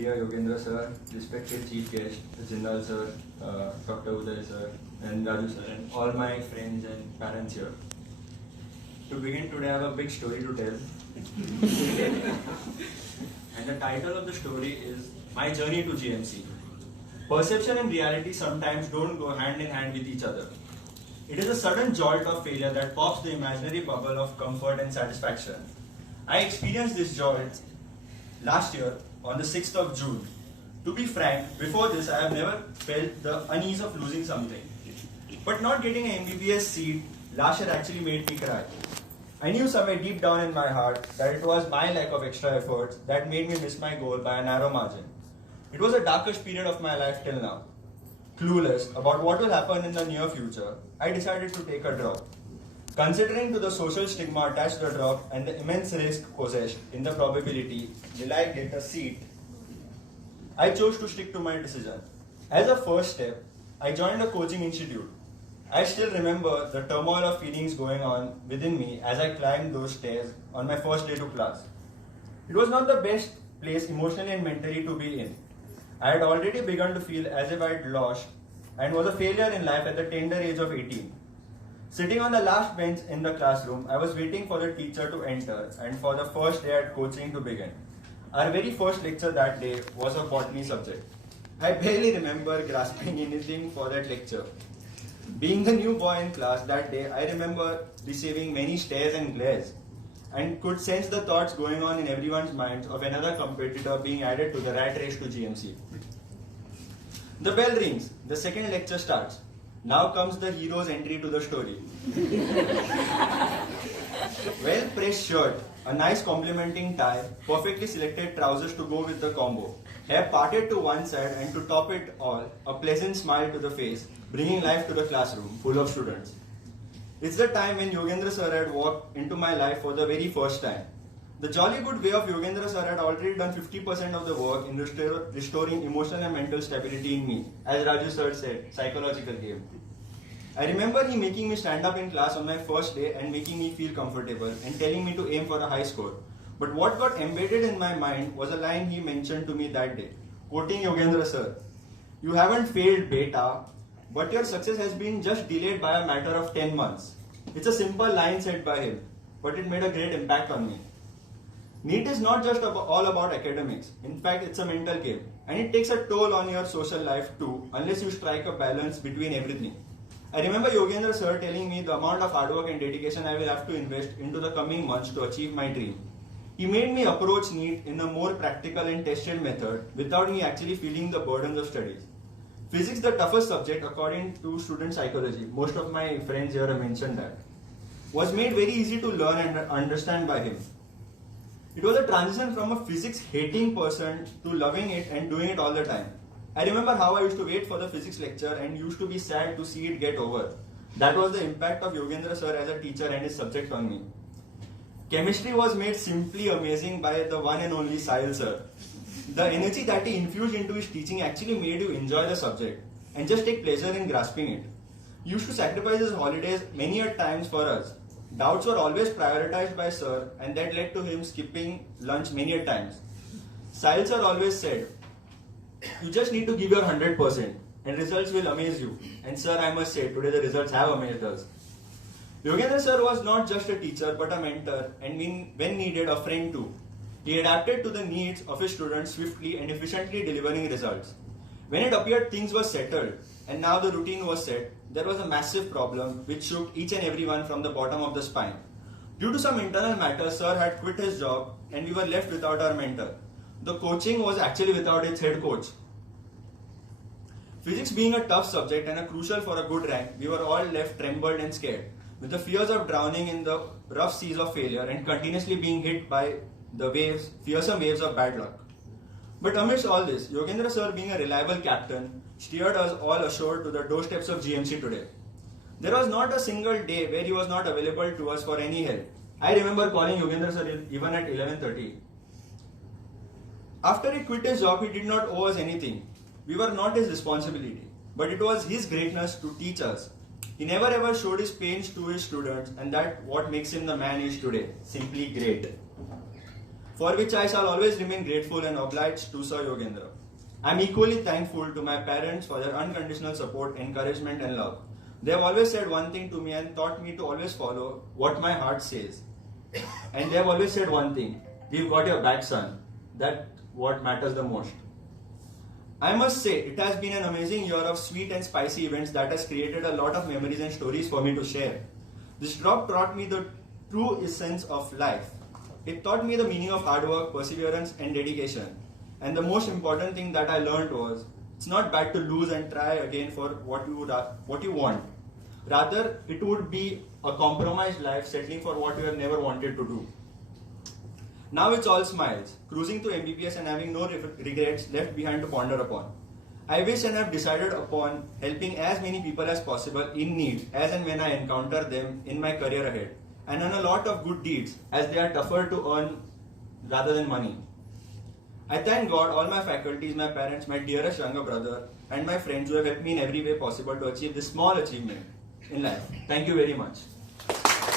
dear Yogendra sir, respected chief guest, Jindal sir, Dr. Uday sir, and Raju sir, and all my friends and parents here. To begin today, I have a big story to tell. And the title of the story is My Journey to GMC. Perception and reality sometimes don't go hand in hand with each other. It is a sudden jolt of failure that pops the imaginary bubble of comfort and satisfaction. I experienced this jolt last year on the 6th of June. To be frank, before this I have never felt the unease of losing something. But not getting an MBBS seat last year actually made me cry. I knew somewhere deep down in my heart that it was my lack of extra efforts that made me miss my goal by a narrow margin. It was the darkest period of my life till now. Clueless about what will happen in the near future, I decided to take a drop. Considering to the social stigma attached to the drop and the immense risk possessed in the probability will I get a seat, I chose to stick to my decision. As a first step, I joined a coaching institute. I still remember the turmoil of feelings going on within me as I climbed those stairs on my first day to class. It was not the best place emotionally and mentally to be in. I had already begun to feel as if I had lost and was a failure in life at the tender age of 18. Sitting on the last bench in the classroom, I was waiting for the teacher to enter and for the first day at coaching to begin. Our very first lecture that day was a botany subject. I barely remember grasping anything for that lecture. Being the new boy in class that day, I remember receiving many stares and glares and could sense the thoughts going on in everyone's minds of another competitor being added to the rat race to GMC. The bell rings, the second lecture starts. Now comes the hero's entry to the story. Well-pressed shirt, a nice complementing tie, perfectly selected trousers to go with the combo, hair parted to one side, and to top it all, a pleasant smile to the face, bringing life to the classroom full of students. It's the time when Yogendra sir had walked into my life for the very first time. The jolly good way of Yogendra sir had already done 50% of the work in restoring emotional and mental stability in me. As Raju sir said, psychological game. I remember he making me stand up in class on my first day and making me feel comfortable and telling me to aim for a high score. But what got embedded in my mind was a line he mentioned to me that day. Quoting Yogendra sir, "You haven't failed beta, but your success has been just delayed by a matter of 10 months. It's a simple line said by him, but it made a great impact on me. NEET is not just all about academics. In fact, it's a mental game. And it takes a toll on your social life too, unless you strike a balance between everything. I remember Yogendra sir telling me the amount of hard work and dedication I will have to invest into the coming months to achieve my dream. He made me approach NEET in a more practical and tested method without me actually feeling the burdens of studies. Physics, the toughest subject according to student psychology, most of my friends here have mentioned that, was made very easy to learn and understand by him. It was a transition from a physics hating person to loving it and doing it all the time. I remember how I used to wait for the physics lecture and used to be sad to see it get over. That was the impact of Yogendra sir as a teacher and his subject on me. Chemistry was made simply amazing by the one and only Sahil sir. The energy that he infused into his teaching actually made you enjoy the subject and just take pleasure in grasping it. He used to sacrifice his holidays many a times for us. Doubts were always prioritized by sir and that led to him skipping lunch many a times. Sahil sir always said, "You just need to give your 100% and results will amaze you." And sir, I must say, today the results have amazed us. Yogendra sir was not just a teacher but a mentor and when needed a friend too. He adapted to the needs of his students swiftly and efficiently delivering results. When it appeared things were settled and now the routine was set, there was a massive problem which shook each and everyone from the bottom of the spine. Due to some internal matters, sir had quit his job and we were left without our mentor. The coaching was actually without its head coach. Physics being a tough subject and a crucial for a good rank, we were all left trembled and scared, with the fears of drowning in the rough seas of failure and continuously being hit by the fearsome waves of bad luck. But amidst all this, Yogendra sir, being a reliable captain, steered us all ashore to the doorsteps of GMC today. There was not a single day where he was not available to us for any help. I remember calling Yogendra sir even at 11:30. After he quit his job, he did not owe us anything. We were not his responsibility, but it was his greatness to teach us. He never ever showed his pains to his students, and that's what makes him the man he is today. Simply great. for which I shall always remain grateful and obliged to Sir Yogendra. I am equally thankful to my parents for their unconditional support, encouragement and love. They have always said one thing to me and taught me to always follow what my heart says. And they have always said one thing: we've got your back, son. That's what matters the most. I must say, it has been an amazing year of sweet and spicy events that has created a lot of memories and stories for me to share. This drop taught me the true essence of life. It taught me the meaning of hard work, perseverance and dedication. And the most important thing that I learned was, it's not bad to lose and try again for what you want. Rather, it would be a compromised life settling for what you have never wanted to do. Now it's all smiles, cruising to MBBS and having no regrets left behind to ponder upon. I wish and have decided upon helping as many people as possible in need as and when I encounter them in my career ahead, and earn a lot of good deeds as they are tougher to earn rather than money. I thank God, all my faculties, my parents, my dearest younger brother and my friends who have helped me in every way possible to achieve this small achievement in life. Thank you very much.